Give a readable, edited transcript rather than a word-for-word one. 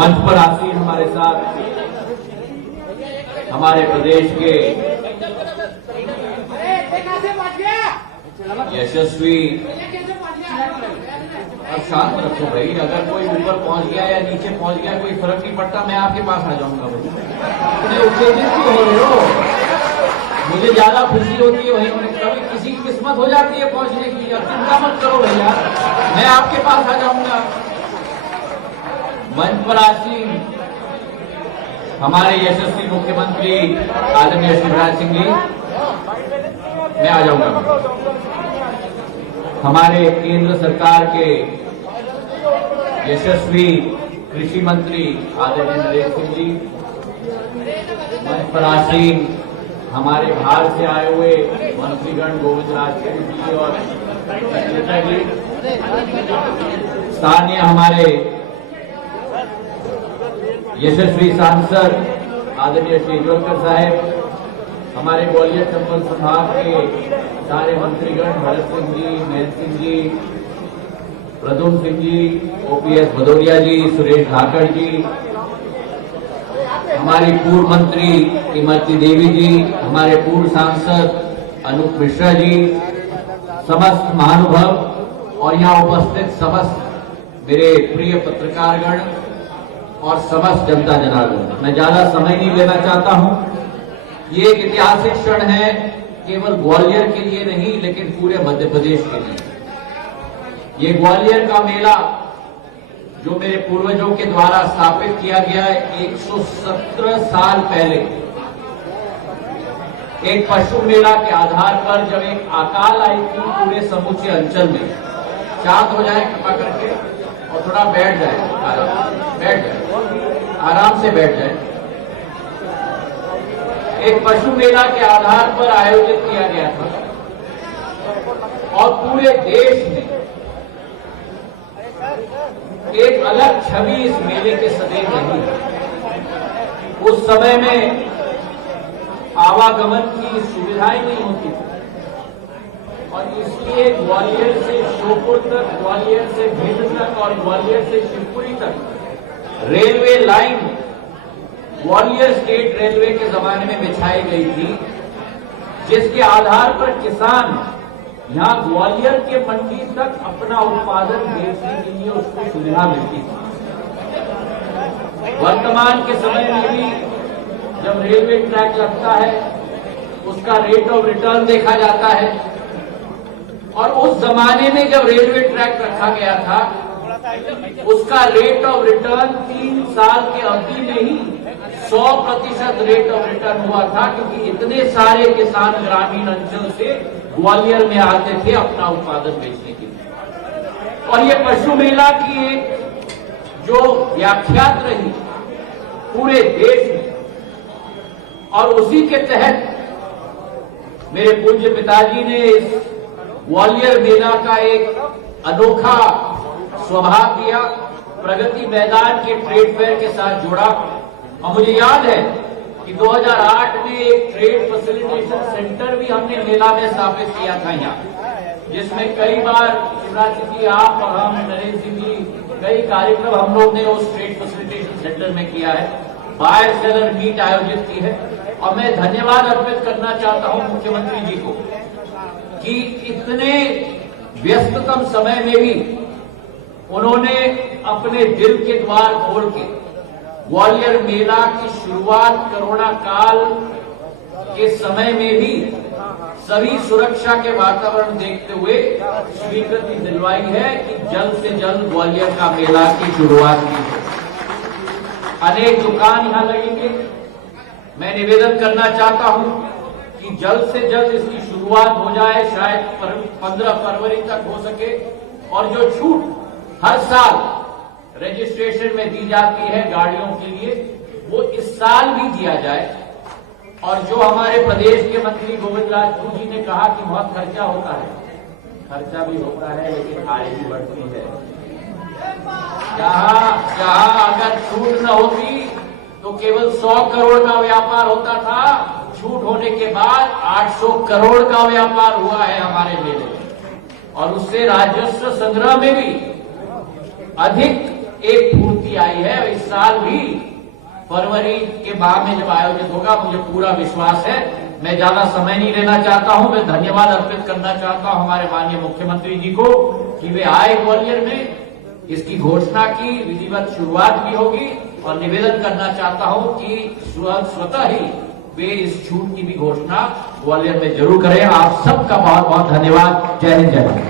मंच पर आसीन हमारे साथ हमारे प्रदेश के यशस्वी, अब शांत रखो भाई, अगर कोई ऊपर पहुंच गया या नीचे पहुंच गया कोई फर्क नहीं पड़ता, मैं आपके पास आ जाऊंगा भाई। मुझे उत्तेजित क्यों हो रहे हो? मुझे ज्यादा खुशी होती है वहीं कभी किसी की किस्मत हो जाती है पहुंचने की, अब चिंता मत करो भैया, मैं आपके पास आ जाऊंगा। मंच पर आसीन हमारे यशस्वी मुख्यमंत्री आदरणीय शिवराज सिंह जी, मैं आ जाऊंगा। हमारे केंद्र सरकार के यशस्वी कृषि मंत्री आदरणीय नरेंद्र सिंह जी, मंच पर आसीन हमारे बाहर से आए हुए मंत्रीगण गोविंद राज जी और नेता जी, स्थानीय हमारे यशस्वी सांसद आदरणीय शेजवलकर साहब, हमारे ग्वालियर चंबल संभाग के सारे मंत्रीगण भरत सिंह जी, महेंद्र सिंह जी, प्रद्युम्न सिंह जी, ओपीएस भदौरिया जी, सुरेश धाकड़ जी, हमारी पूर्व मंत्री इमरती देवी जी, हमारे पूर्व सांसद अनूप मिश्रा जी, समस्त महानुभाव और यहाँ उपस्थित समस्त मेरे प्रिय पत्रकारगण और समस्त जनता जनार्दन, मैं ज्यादा समय नहीं लेना चाहता हूं। ये एक ऐतिहासिक क्षण है, केवल ग्वालियर के लिए नहीं लेकिन पूरे मध्य प्रदेश के लिए। ये ग्वालियर का मेला जो मेरे पूर्वजों के द्वारा स्थापित किया गया है 117 साल पहले, एक पशु मेला के आधार पर जब एक अकाल आई थी पूरे समूचे अंचल में। शांत हो जाए कृपा करके और थोड़ा बैठ जाए, बैठ जाए, आराम से बैठ जाए। एक पशु मेला के आधार पर आयोजित किया गया था और पूरे देश में एक अलग छवि इस मेले के सदैव रही। उस समय में आवागमन की सुविधाएं नहीं होती थी और इसलिए ग्वालियर से श्योपुर तक, ग्वालियर से भिंड तक और ग्वालियर से शिवपुरी तक railway line Gwalior state railway के जमाने में बिछाई गई थी, जिसके आधार पर किसान यहां ग्वालियर के मंडी तक अपना उत्पादन बेचने के लिए उसको सुविधा मिलती थी। वर्तमान के समय में भी जब रेलवे ट्रैक लगता है उसका रेट ऑफ रिटर्न देखा जाता है और उस जमाने में जब रेलवे ट्रैक रखा गया था उसका रेट ऑफ रिटर्न 3 साल के अवधि में ही 100% रेट ऑफ रिटर्न हुआ था, क्योंकि इतने सारे किसान ग्रामीण अंचल से ग्वालियर में आते थे अपना उत्पादन बेचने के लिए। और ये पशु मेला की एक जो व्याख्यात रही पूरे देश में, और उसी के तहत मेरे पूज्य पिताजी ने इस ग्वालियर मेला का एक अनोखा स्वभाव दिया, प्रगति मैदान के ट्रेड फेयर के साथ जुड़ा। और मुझे याद है कि 2008 में एक ट्रेड फैसिलिटेशन सेंटर भी हमने मेला में स्थापित किया था यहाँ, जिसमें कई बार शिवराज सिंह जी, आप और हम, नरेंद्र सिंह जी, कई कार्यक्रम हम लोग ने उस ट्रेड फैसिलिटेशन सेंटर में किया है, बायर सेलर मीट आयोजित की है। और मैं धन्यवाद अर्पित करना चाहता हूं मुख्यमंत्री जी को कि इतने व्यस्ततम समय में भी उन्होंने अपने दिल के द्वार खोल के ग्वालियर मेला की शुरुआत कोरोना काल के समय में भी सभी सुरक्षा के वातावरण देखते हुए स्वीकृति दिलवाई है कि जल्द से जल्द ग्वालियर का मेला की शुरुआत की है। अनेक दुकान यहां लगेंगे। मैं निवेदन करना चाहता हूं कि जल्द से जल्द इसकी शुरुआत हो जाए, शायद 15 फरवरी तक हो सके। और जो छूट हर साल रजिस्ट्रेशन में दी जाती है गाड़ियों के लिए, वो इस साल भी दिया जाए। और जो हमारे प्रदेश के मंत्री गोविंद राजपूत जी ने कहा कि बहुत खर्चा होता है, खर्चा भी होता है लेकिन आय भी बढ़ती है। जहां अगर छूट न होती तो केवल 100 करोड़ का व्यापार होता था, छूट होने के बाद 800 करोड़ का व्यापार हुआ है हमारे मेले में। और उससे राजस्व संग्रह में भी अधिक एक पूर्ति आई है। इस साल भी फरवरी के माह में जब आयोजित होगा, मुझे पूरा विश्वास है। मैं ज्यादा समय नहीं लेना चाहता हूं। मैं धन्यवाद अर्पित करना चाहता हूं हमारे माननीय मुख्यमंत्री जी को कि वे आए ग्वालियर में, इसकी घोषणा की, विधिवत शुरुआत भी होगी और निवेदन करना चाहता हूं कि स्वतः ही वे इस छूट की भी घोषणा ग्वालियर में जरूर करें। आप सबका बहुत बहुत धन्यवाद। जय हिंद, जय भारत।